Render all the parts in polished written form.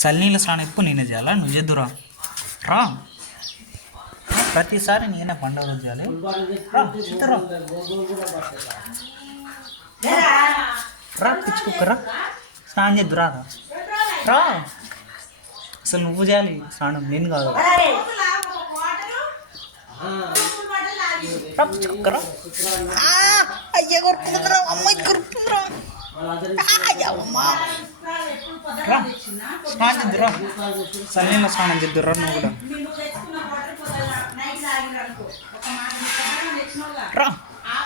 చల్లనీళ్ళ స్నానం ఎప్పుడు నేనే చేయాలా? నువ్వు చేద్దురా రా. ప్రతిసారి నేనే పండుగ రోజు చేయాలి. రా పిచ్చుకుక్కరా, స్నానం చేద్దురా రా. అసలు నువ్వు చేయాలి స్నానం, నేను కాదు. రా పిచ్చుకుక్కరా. అయ్యా కొరుకుతుందిరా, అమ్మాయి కొరుకుతుందిరా. స్నానం చేద్దురా, చల్లనీళ్ళ స్నానం చేద్దురా నువ్వు కూడా రా.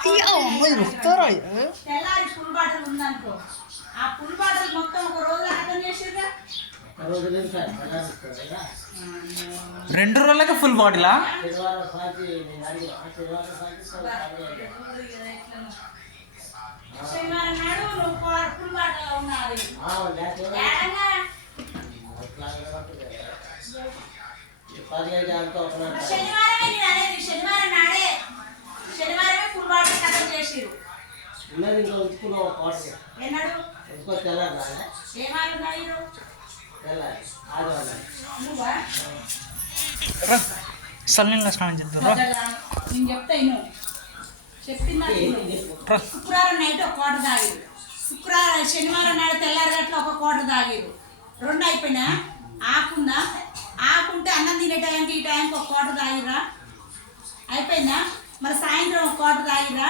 అయ్యా అమ్మాయి రుస్తారా. రెండు రోజులకి ఫుల్ బాటిలా? చల్లనీళ్ళ స్నానం చేద్దురా. శుక్రవారం నైట్ ఒక కోట తాగిరు, శనివారం నాడు తెల్లారి గట్ల ఒక కోట తాగిరు. రెండు అయిపోయినా ఆకుంటే అన్నం తినే టైంకి ఈ టైంకి ఒక కోట తాగిరా అయిపోయిందా. మరి సాయంత్రం ఒక కోట తాగిరా.